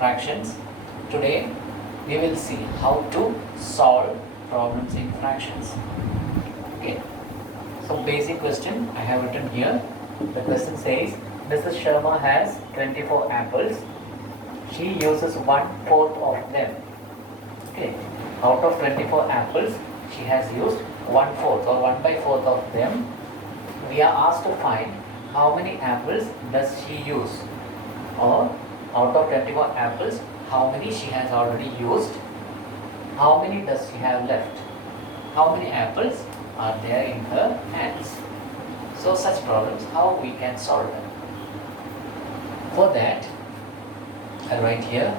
fractions. Today we will see how to solve problems in fractions. Okay. So basic question I have written here. The question says Mrs. Sharma has 24 apples. She uses 1/4 of them. Okay. Out of 24 apples, she has used 1/4 or 1/4 of them. We are asked to find how many apples does she use, or out of 24 apples, how many she has already used, how many does she have left, how many apples are there in her hands. So such problems, how we can solve them. For that, I write here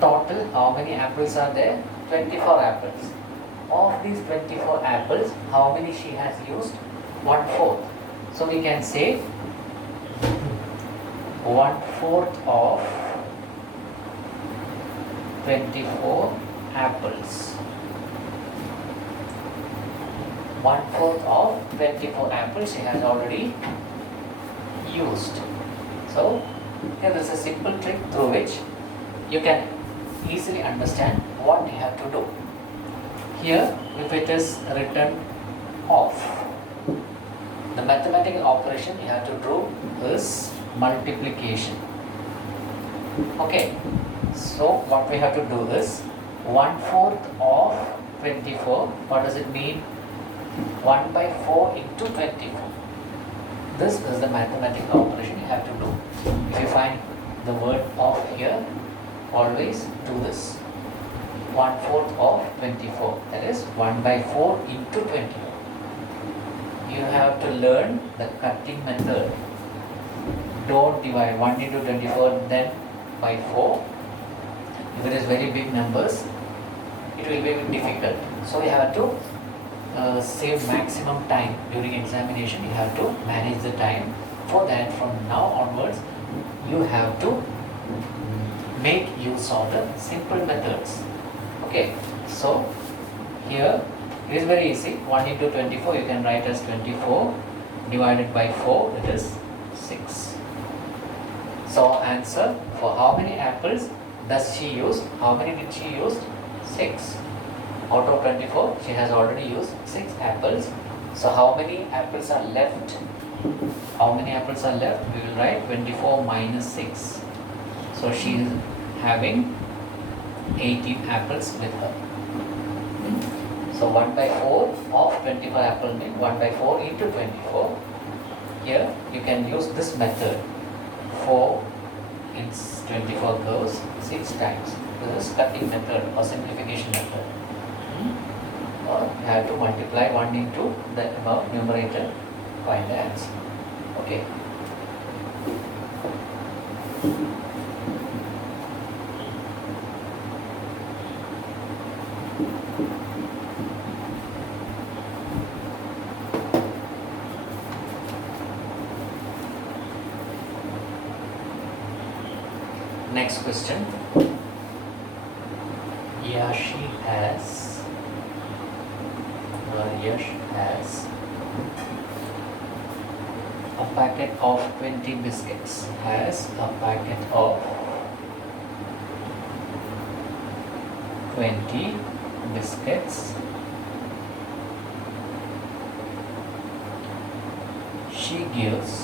total how many apples are there? 24 apples. Of these 24 apples, how many she has used? 1/4. So we can say 1/4 of 24 apples. 1/4 of 24 apples she has already used. So here is a simple trick through which you can easily understand what you have to do. Here, if it is written off, the mathematical operation you have to do is multiplication. Okay, so what we have to do is 1/4 of 24. What does it mean? 1/4 into 24. This is the mathematical operation you have to do. If you find the word off here, always do this. 1/4 of 24, that is 1/4 into 24. You have to learn the cutting method. Don't divide 1 into 24 then by 4. If it is very big numbers, it will be very difficult. So you have to save maximum time during examination. You have to manage the time. For that, from now onwards, you have to make use of the simple methods. Okay, so here it is very easy. 1 into 24 you can write as 24 divided by 4, it is 6. So answer, for how many apples does she use? How many did she use? 6. Out of 24 she has already used 6 apples. So how many apples are left? How many apples are left? We will write 24 minus 6. So she is having 18 apples with her. So 1/4 of 24 apple means 1/4 into 24. Here you can use this method. 4 in 24 goes 6 times. This is cutting method or simplification method. Or you have to multiply 1 into the above numerator, find the answer. Okay. Next question. Yash has a packet of 20 biscuits. Has a packet of 20 biscuits. She gives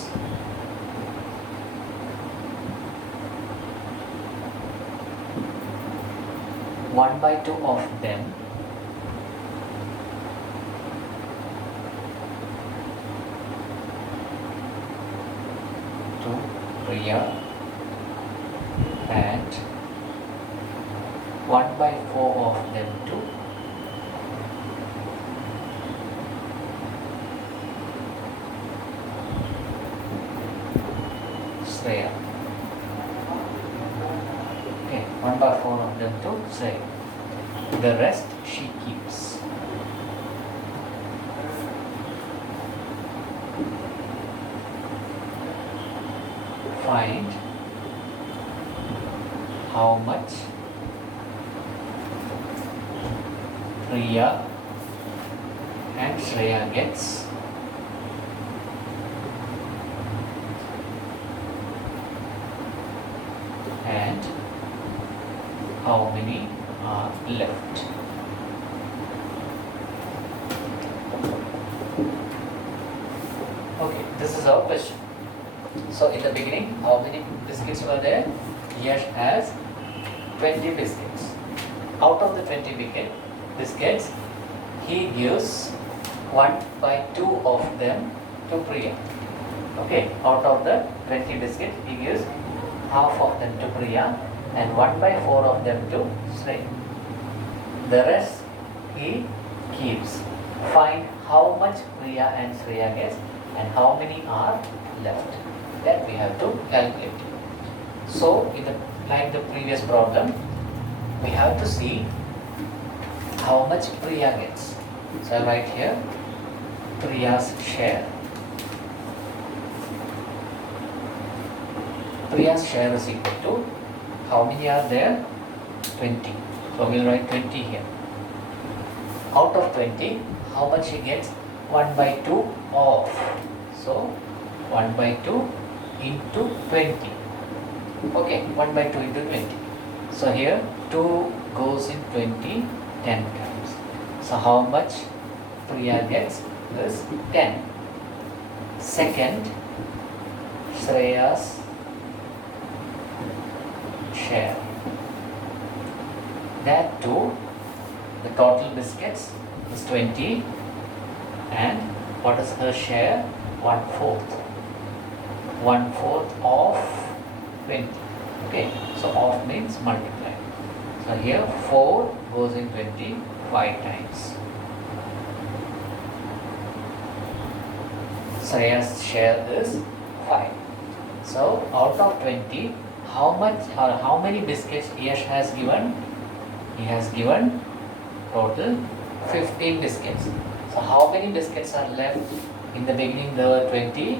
1/2 of them to Priya and 1/4 of them to Shreya. Okay, 1/4 of them to Shreya. The rest she keeps. Find how much Priya and Shreya gets and how many are left. Okay, this is our question. So in the beginning, how many biscuits were there? Yash has 20 biscuits. Out of the 20 biscuits, he gives 1 by 2 of them to Priya. Okay, out of the 20 biscuits, he gives half of them to Priya and 1 by 4 of them to Shreya. The rest he keeps. Find how much Priya and Shreya gets and how many are left. That we have to calculate. So, like the previous problem, we have to see how much Priya gets. So, I'll write here Priya's share. Priya's share is equal to, how many are there? 20. So, we'll write 20 here. Out of 20, how much he gets? 1 by 2 of. So, 1 by 2 into 20. Okay, 1 by 2 into 20. So, here 2 goes in 20 10 times. So, how much Priya gets is 10. Second, Shreya's share. That too, the total biscuits is 20 and what is her share? 1/4. 1/4 of 20. Okay, so of means multiply. So here 4 goes in 20 5 times. Shreya's share is 5. So out of 20, how much or how many biscuits Yash has given? He has given total 15 biscuits. So how many biscuits are left? In the beginning there were 20.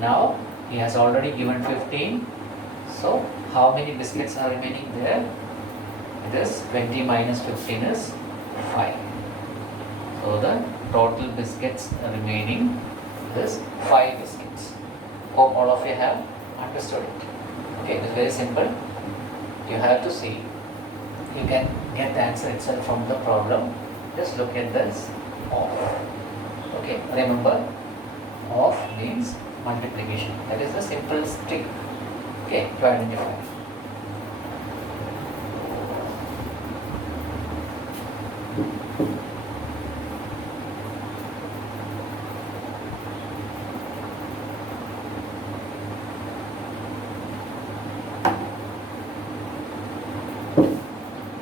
Now he has already given 15. So how many biscuits are remaining there? It is 20 minus 15 is 5. So the total biscuits remaining is 5 biscuits. Hope all of you have understood it. Okay, it is very simple. You have to see. You can get the answer itself from the problem. Just look at this of. Okay, remember, of means multiplication. That is the simple trick. Okay, to identify.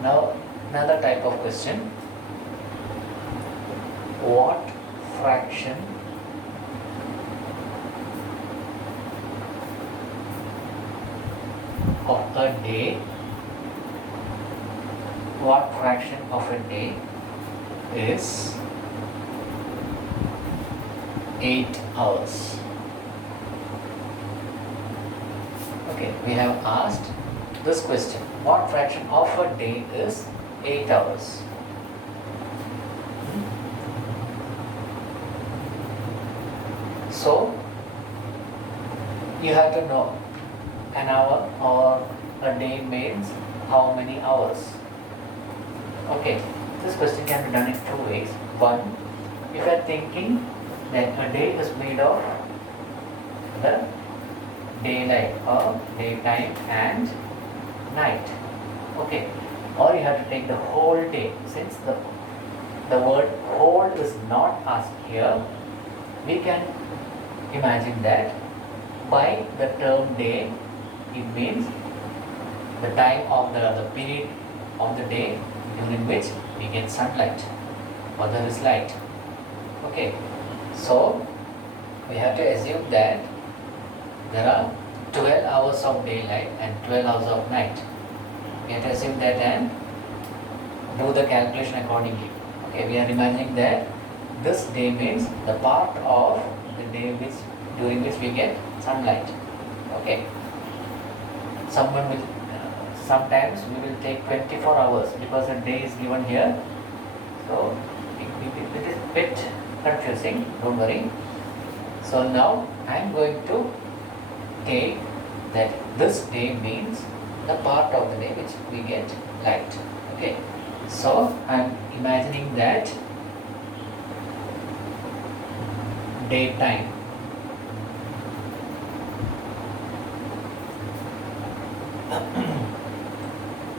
Now, another type of question. What fraction of a day, what fraction of a day is 8 hours? Okay, we have asked this question. What fraction of a day is 8 hours? So, you have to know an hour or a day means how many hours. Okay, this question can be done in 2 ways. One, if you are thinking that a day is made of the daylight or daytime and night. Okay, or you have to take the whole day. Since the word whole is not asked here, we can imagine that by the term day, it means the time of the period of the day during which we get sunlight or there is light. Okay, so we have to assume that there are 12 hours of daylight and 12 hours of night. We have to assume that and do the calculation accordingly. Okay, we are imagining that this day means the part of the day during which we get sunlight. Okay, sometimes we will take 24 hours because a day is given here. So it is a bit confusing, don't worry. So now I am going to take that this day means the part of the day which we get light. Okay, so I am imagining that daytime.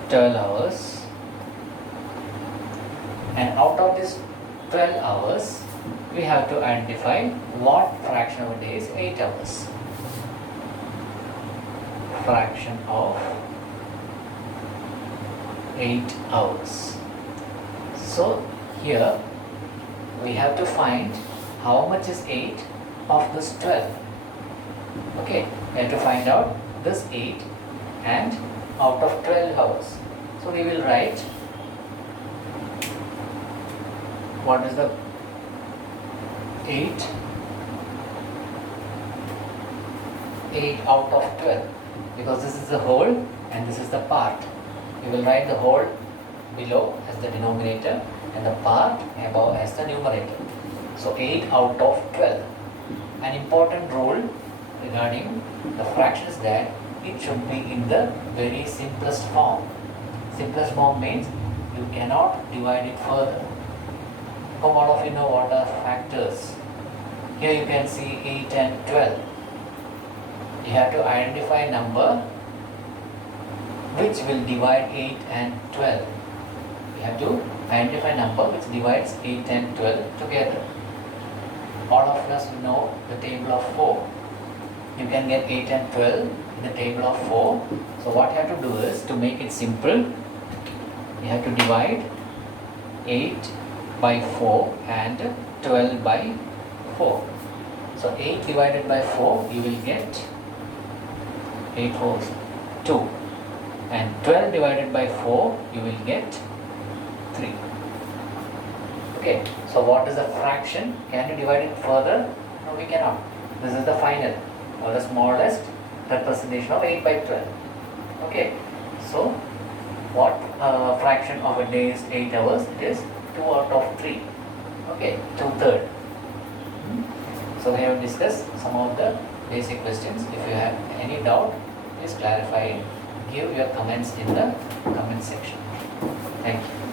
12 hours, and out of this 12 hours we have to identify what fraction of a day is 8 hours. Fraction of 8 hours. So here we have to find how much is 8 of this 12. Okay, we have to find out this 8 and out of 12 hours. So we will write what is the 8 out of 12, because this is the whole and this is the part. We will write the whole below as the denominator and the part above as the numerator. So 8 out of 12. An important rule regarding the fraction is that it should be in the very simplest form. Simplest form means you cannot divide it further. Come, all of you know what are factors. Here you can see 8 and 12. You have to identify a number which will divide 8 and 12. You have to identify a number which divides 8 and 12 together. All of us know the table of 4. You can get 8 and 12 in the table of 4. So what you have to do is, to make it simple, you have to divide 8 by 4 and 12 by 4. So 8 divided by 4, you will get 8 4s 2, and 12 divided by 4, you will get 3. Okay, so what is the fraction? Can you divide it further? No, we cannot. This is the final or the smallest representation of 8 by 12. Okay, so what fraction of a day is 8 hours? It is 2 out of 3. Okay, 2/3. So we have discussed some of the basic questions. If you have any doubt, please clarify it. Give your comments in the comment section. Thank you.